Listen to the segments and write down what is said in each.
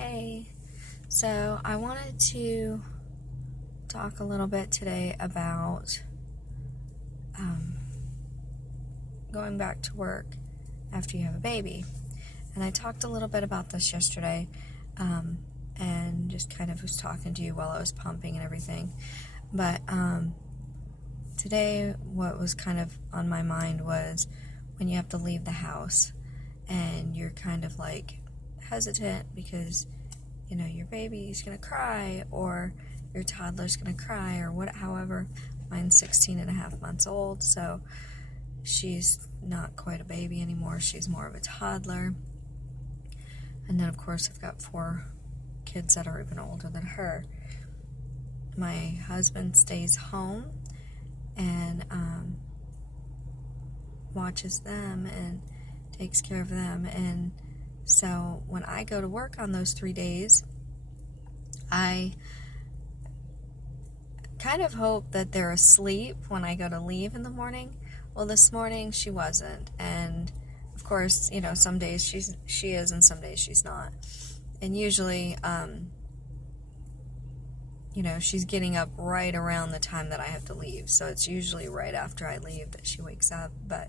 Hey, so I wanted to talk a little bit today about going back to work after you have a baby. And I talked a little bit about this yesterday and just kind of was talking to you while I was pumping and everything. But today, what was kind of on my mind was when you have to leave the house and you're kind of like hesitant because your baby's gonna cry or your toddler's gonna cry or however. Mine's 16 and a half months old, so she's not quite a baby anymore. She's more of a toddler. And then of course I've got 4 kids that are even older than her. My husband stays home and watches them and takes care of them, and so when I go to work on those 3 days, I kind of hope that they're asleep when I go to leave in the morning. Well, this morning she wasn't, and of course, some days she is and some days she's not. And usually, she's getting up right around the time that I have to leave, so it's usually right after I leave that she wakes up. But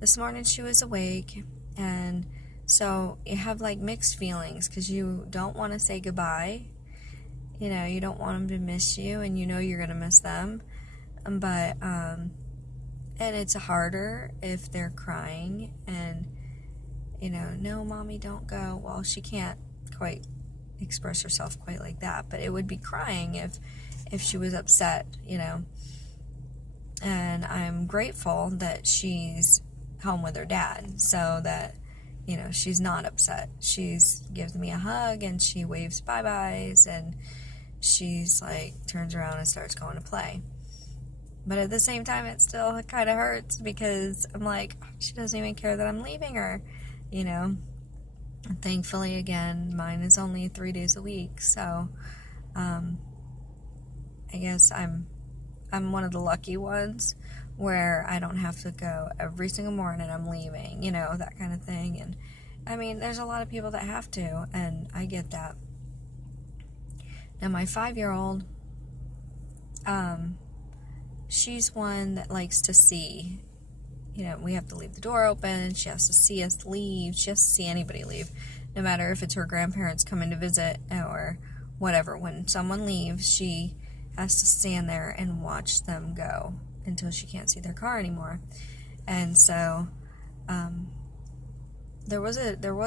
this morning she was awake, and so you have like mixed feelings because you don't want to say goodbye. You don't want them to miss you, and you're going to miss them. But, and it's harder if they're crying and, no, mommy, don't go. Well, she can't quite express herself quite like that, but it would be crying if she was upset, And I'm grateful that she's home with her dad so that she's not upset. She's gives me a hug and she waves bye-byes and she's like turns around and starts going to play. But at the same time, it still kind of hurts because I'm like, she doesn't even care that I'm leaving her, Thankfully, again, mine is only 3 days a week, so I guess I'm one of the lucky ones where I don't have to go every single morning I'm leaving, that kind of thing. And I mean, there's a lot of people that have to, and I get that. Now, my 5-year-old, she's one that likes to see, we have to leave the door open, she has to see us leave, she has to see anybody leave, no matter if it's her grandparents coming to visit or whatever. When someone leaves, she has to stand there and watch them go until she can't see their car anymore. And so there was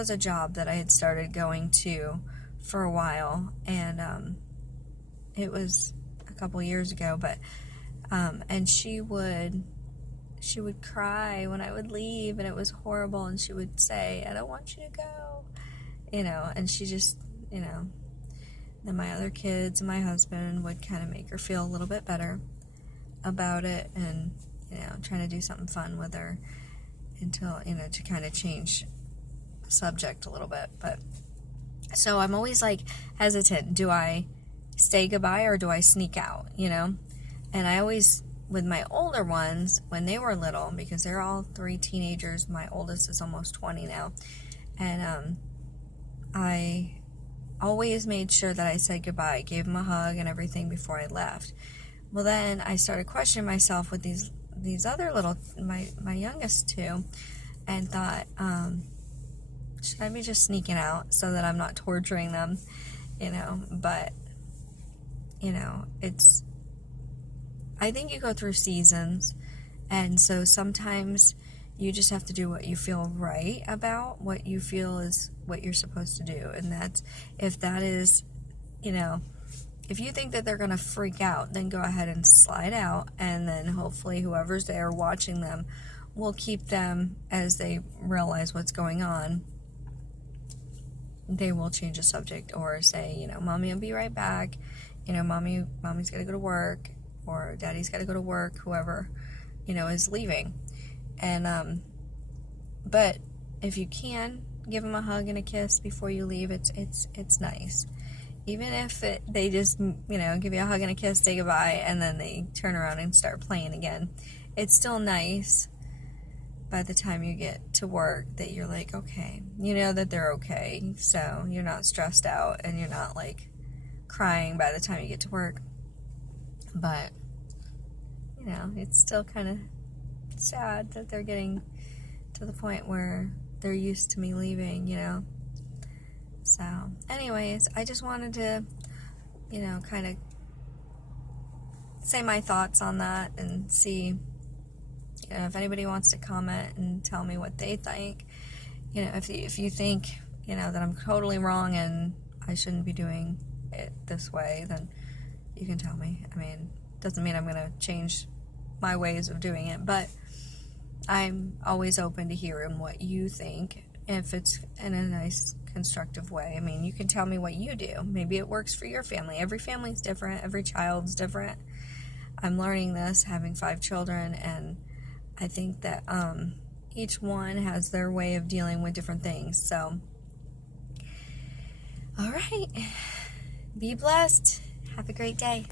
a job that I had started going to for a while, and it was a couple years ago, but and she would cry when I would leave, and it was horrible, and she would say, I don't want you to go, and she just, then my other kids and my husband would kind of make her feel a little bit better about it, and trying to do something fun with her until to kind of change the subject a little bit. But so I'm always like hesitant, do I say goodbye or do I sneak out, and I always, with my older ones, when they were little, because they're all 3 teenagers, my oldest is almost 20 now, and I always made sure that I said goodbye, gave them a hug and everything before I left. Well, then I started questioning myself with these other little, my youngest 2, and thought, should I be just sneaking out so that I'm not torturing them, but, it's, I think you go through seasons, and so sometimes you just have to do what you feel right about, what you feel is what you're supposed to do, and if that is, if you think that they're going to freak out, then go ahead and slide out, and then hopefully whoever's there watching them will keep them as they realize what's going on. They will change the subject or say, mommy will be right back, mommy's got to go to work, or daddy's got to go to work, whoever, is leaving. And, but if you can, give them a hug and a kiss before you leave, it's nice. Even if they just, give you a hug and a kiss, say goodbye, and then they turn around and start playing again. It's still nice, by the time you get to work that you're like, okay, you know that they're okay, so you're not stressed out and you're not like crying by the time you get to work. But, you know, it's still kind of sad that they're getting to the point where they're used to me leaving, you know. So, anyways, I just wanted to, you know, kind of say my thoughts on that and see, you know, if anybody wants to comment and tell me what they think. You know, if you think, you know, that I'm totally wrong and I shouldn't be doing it this way, then you can tell me. I mean, doesn't mean I'm going to change my ways of doing it, but I'm always open to hearing what you think, if it's in a nice, constructive way. I mean, you can tell me what you do. Maybe it works for your family. Every family's different. Every child's different. I'm learning this, having 5 children, and I think that each one has their way of dealing with different things. So, all right. Be blessed. Have a great day.